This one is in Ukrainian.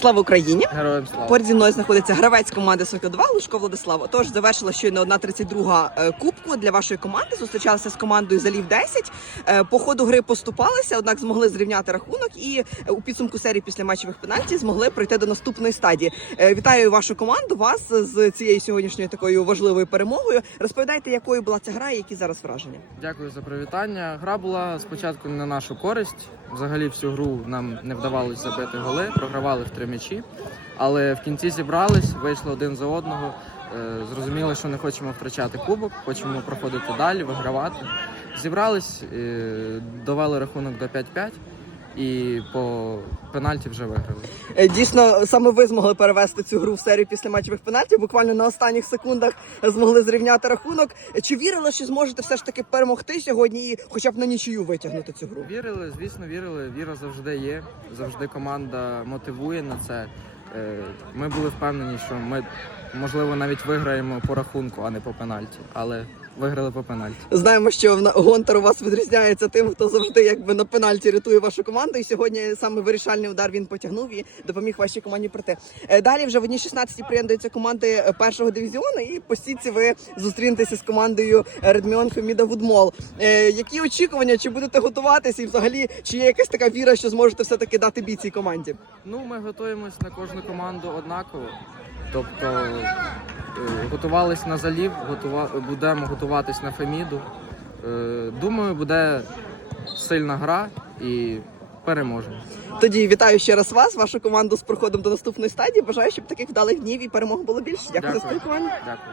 Слава Україні! Героям слава. Поряд зі мною знаходиться гравець команди Сокіл 2 Лужко Владислав. Отож, завершила щойно 1.32 е, кубку для вашої команди. Зустрічалися з командою Залів 10. Е, По ходу гри поступалися, однак змогли зрівняти рахунок і е, у підсумку серії після матчевих пенальті змогли пройти до наступної стадії. Вітаю вашу команду, вас з цією сьогоднішньою такою важливою перемогою. Розповідайте, якою була ця гра і які зараз враження. Дякую за привітання. Гра була спочатку не на нашу користь. Взагалі всю гру нам не вдавалося забити голи, програвали в три м'ячі. Але в кінці зібрались, вийшли один за одного. зрозуміло, Зрозуміли, що не хочемо втрачати кубок, хочемо проходити далі, вигравати. Зібрались, е, довели рахунок до 5-5 і по пенальті вже виграли. Е, Дійсно, саме ви змогли перевести цю гру в серію після матчевих пенальтів. Буквально на останніх секундах змогли зрівняти рахунок. Чи вірили, що зможете все ж таки перемогти сьогодні і хоча б на нічию витягнути цю гру? Вірили, звісно, вірили. Віра завжди є. Завжди команда мотивує на це. Е, Ми були впевнені, що ми можливо навіть виграємо по рахунку, а не по пенальті. Але виграли по пенальті. Знаємо, що Гонтар у вас відрізняється тим, хто завжди якби на пенальті рятує вашу команду. І сьогодні саме вирішальний удар він потягнув і допоміг вашій команді пройти. Е, Далі вже в одній 16 приєднуються команди е, першого дивізіону, і по стійці ви зустрінетеся з командою Редміон Феміда Гудмол. Е, Які очікування? Чи будете готуватися? І взагалі чи є якась така віра, що зможете все таки дати бій цій команді? Ну, ми готуємось на кожну команду однаково. Тобто е, готувались на залів, готува... будемо готуватись на Феміду. Е, Думаю, буде сильна гра і переможемо. Тоді вітаю ще раз вас, вашу команду з проходом до наступної стадії. Бажаю, щоб таких вдалих днів і перемог було більше. Дякую за спілкування. Дякую.